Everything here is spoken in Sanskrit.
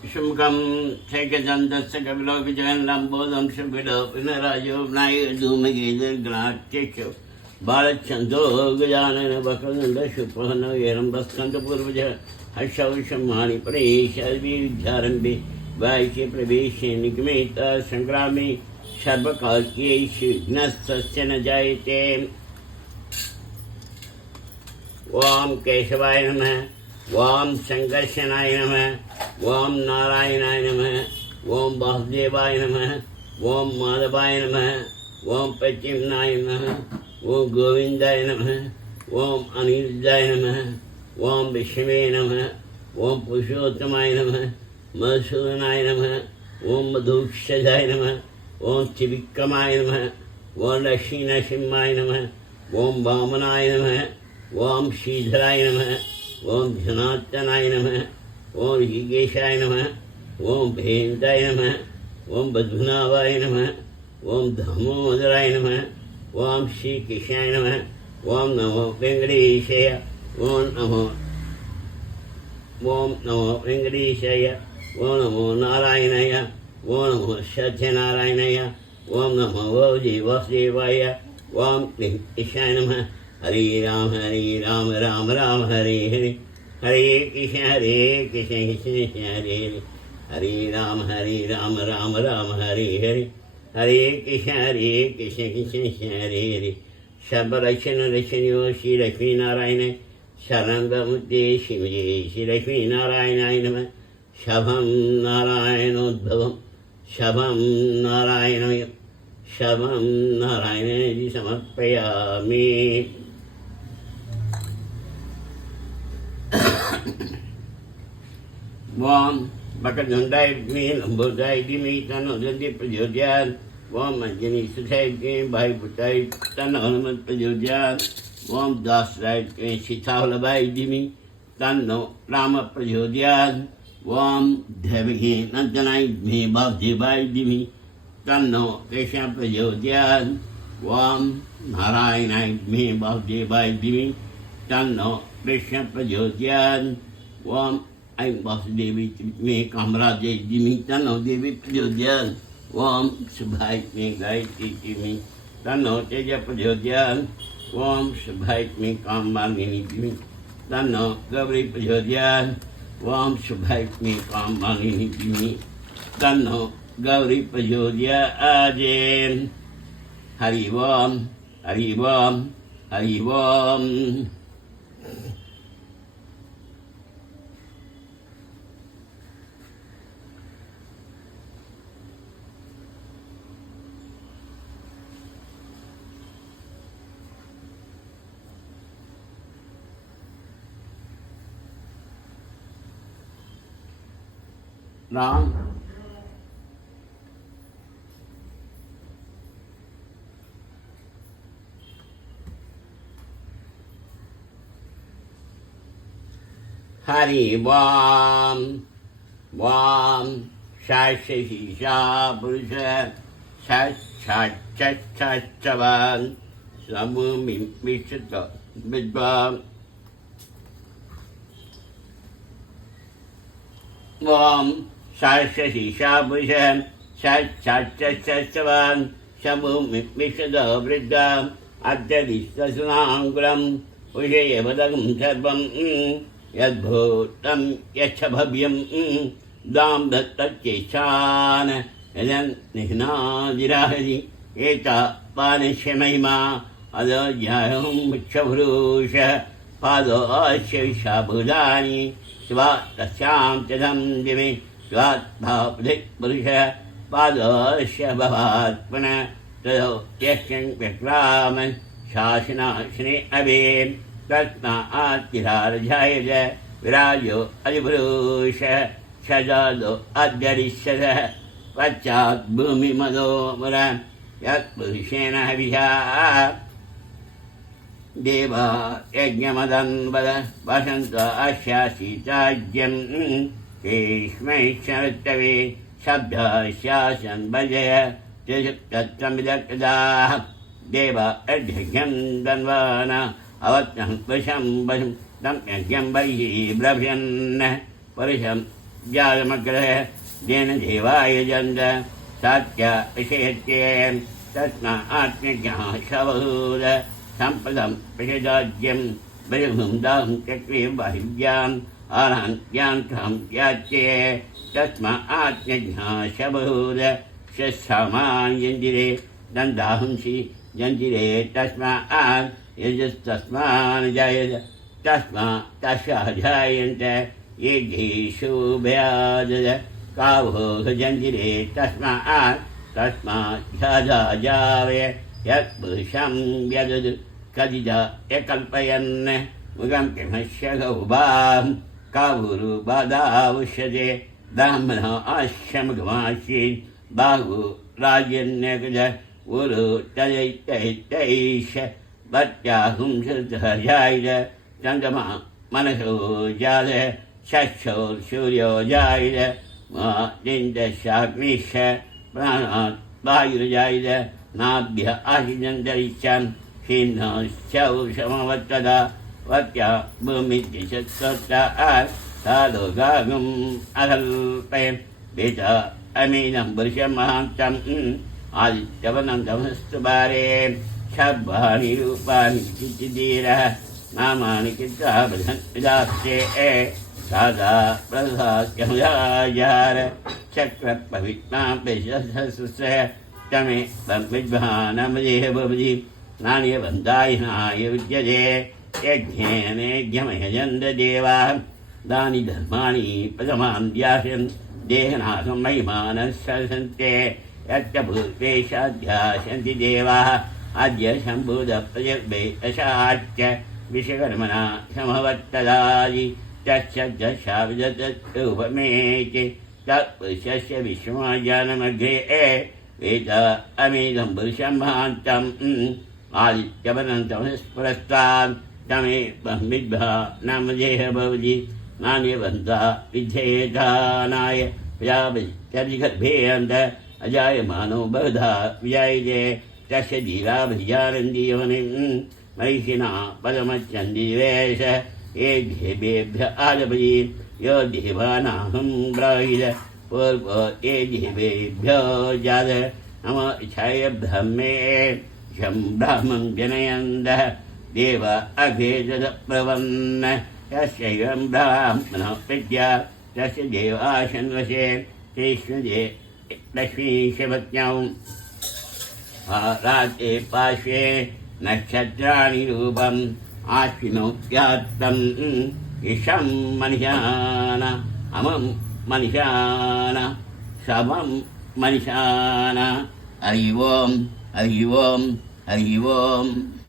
शुमकं शैकचन्दस्य कपिलो विजयन्लम्बोदं शुभिडो पिनराजो नायधूमगीर्घ्नाट्यक्षो बालच्छन्दो गजानन वक्रतुण्डशुक्लहनो येरम्बस्कन्दपूर्वजः हर्षौषमाणि परेशर्विद्यारम्भे वायके प्रवेशे निगमेत सङ्ग्रामे सर्वकार्येषु विघ्नस्तस्य न जायते। ओं केशवाय नमः, ओं संकर्षणाय नमः, ओं नारायणाय नमः, ओं वासुदेवाय नमः, ओं माधवाय नमः, ओं प्रद्युम्नाय नमः, ओं गोविंदाय नमः, ओं अनिरुद्धाय नमः, ओं विष्णवे नमः, ओं पुरुषोत्तमाय नमः, मधुसूदनाय नमः, ओं मधुक्षजाय नमः, ओं त्रिविक्रमाय नमः, ओं लक्ष्मीनरसिंहाय नमः, ओं वामनाय नमः, ओं श्रीधराय नमः, ओं धनात्तनाय नमः, ओं ऋषिकेशाय नमः, ओं भेदाय नमः, ओं बद्मनाभाय नमः, ओं दामोदराय नमः, ओं श्रीकृष्णाय नमः, ओं नमो वेंकटेशाय, ओं नमो वेंकटेशाय, ओं नमो नारायणाय, ओं नमो सत्यनारायणाय, ओं नमो वासुदेवाय, ओं वेंकटेशाय नमः। हरे राम राम राम हरे हरे, हरे कृष्ण कृष्ण कृष्ण हरे हरे, हरे राम राम राम हरे हरे, हरे कृष्ण कृष्ण कृष्ण हरे हरे। सर्वरक्षण रक्षणयो श्री लक्ष्मी नारायण शरणमुद्रे शिवजे श्री लक्ष्मी नारायणाय नमः। शभं नारायणोद्भवं शभं नारायणमयं शभं नारायणेति समर्पयामि। ओं वक्रतुण्डाय विद्महे लम्बोदराय धीमहि तन्नो दन्तिः प्रचोदयात्। ओं अञ्जनीसुताय विद्महे वायुपुत्राय तन्नो हनुमत् प्रचोदयात्। ओं दासराय विद्महे सीतावल्लभाय धीमहि तन्नो रामः प्रचोदयात्। ओं देवकी नन्दनाय विद्महे वासुदेवाय धीमहि तन्नो कृष्णः प्रचोदयात्। ओं नारायणाय विद्महे वासुदेवाय धीमहि तन्नो कृष्णः प्रचोदयात्। ओं ऐं वासुदेवी मे कामराजै धीमहि तन्नो देवी प्रचोदयात्। ओं शुभाय मे गायत्री धीमहि तन्नो तेजः प्रचोदयात्। ओं शुभाय मे काममालिनी धीमहि तन्नो गौरी प्रचोदयात्। ओं शुभाय मे काममालिनी धीमहि तन्नो गौरी प्रचोदयात्। हरि ओं हरि ओं हरि ओं। राम हरि वाम वाम शाशीषा पुरुष षट्षट्षट्षट्षट् समूमि विशुद्ध विद्वान्। ओं शाशीषा पुरुष षट्षट्षट्षट् समूमि विशुद्ध वृद्धाम् अत्यधिष्ठसुनाङ्कुलं पुषयवदं सर्वं यद्भूतं यच्छ भव्यं दां दत्तच्चेष्टान् यदन् निह्नादिराहरि एतावानस्य महिमा अदोऽध्यायं मुच्छभ्रूष पादोऽस्य विशाभुजानि स्वात्तस्यां च धं दिवे स्वात्भावधिक्पुरुषः पादोऽस्य भवात्मनः तदो यक्षं व्यक्रामन् शासनाशने अभेन् तस्मात्तिरार्जायज विराजो अधिपुरुषः सजादो अध्यरिष्यतः पश्चात् भूमिमदो मुरं यत्पुरुषेण हविषा देवा यज्ञमदन्वद वसन्त अस्यासीताज्यं तेष्मै शरत्तवे शब्दस्यासन् भजय त्रिशुक्तत्वमिदकृदाः देवा यज्ञं दन्वान अवत्नं वशं वशं तं यज्ञं वैः ब्रभ्यन् पुरुषं व्याजमग्रहे येन देवाय जन्द सात्य विषयत्ये तस्मात्मज्ञः शवहूद सम्पदं विषजाज्यं बलिहुं दाहं चक्रे बाहिव्याम् आरान्त्यान्तं याच्ये तस्मात्मज्ञः शवहूद शस्सामान्यञ्जिरे दन्दाहंसि जञ्जिरे तस्मात् यजस्तस्मान् जायत तस्मात् तस्याः जायन्त येषु भयादद कावोह जञ्जिरे तस्मात् ह्यजावे यत्पुरुषं व्यदद् कदिजा यकल्पयन् मुगं किमस्य गौबां कावुरुबादावुष्यते ब्राह्मणः आश्रमगमासि बाहु राजन्यगज उरु तदैतैतैष भत्याहुं श्रुतजायद चन्द्रमा मनसो जाद शक्षोर्सूर्यो जायद दिन्दशाग्निश प्राणात् वायुर्जायद नाभ्य आशिजन्तरिक्षं हिन्नश्चौषमवत्तदा वत्या भूमित्यशत्सत्ता साधुगागुम् अकल्पयन् वेद अमीनं पुरुषमहान्तम् आदित्यवनं तमस्तु बारे शब्दानि रूपाणि चित्तिधीरः नामानि चित्रावधन्विदास्ते सादा प्रसाद्यमुदाजार चक्रपवित्नापेशस्य तमे विद्वानमदेह भवति नान्यबन्धायनाय विद्यते यज्ञेन यज्ञमयजन्तदेवाः दानि धर्माणि प्रथमान् व्यासन् देहनाथं महिमानः सन्ते यच्च भूतेशाध्यासन्ति देवाः अद्य शम्भुदप्रजग्भेदशाच्च विश्वकर्मणा समवर्तदादि तच्छब्दशाब्दतरूपमेति तत्पुरुषस्य विश्वमाजानमग्रे वेद अमेदं पुरुषं महान्तम् आदित्यवनन्तमस्पुरस्तात् तमे ब्रह्मिद्भा नामधेह भवति नान्यवन्ता विध्येतानाय प्रजापतिगर्भेऽन्त अजायमानो बहुधा विजायते तस्य धीराभिजानन्दीयोनिं महिषिणा पदमच्चन्दिवेश ये देवेभ्य आदपति यो देवानाहं ब्राहिद पूर्वो ये देवेभ्यो जात नम इच्छाय ब्रह्मे शं ब्राह्मं जनयन्तः देव अभेदप्रवन्न यस्यैवं ब्राह्मणो विद्या तस्य देवाशन्वशे तेष्वदे लक्ष्मीशपत्न्यौ रात्रे पार्श्वे नक्षत्राणि रूपम् आश्विनोऽप्यात्तम् इषं मनिषान अमं मनिषान शमं मनिषान हरि ओम् हरि ओम् हरि ओम्।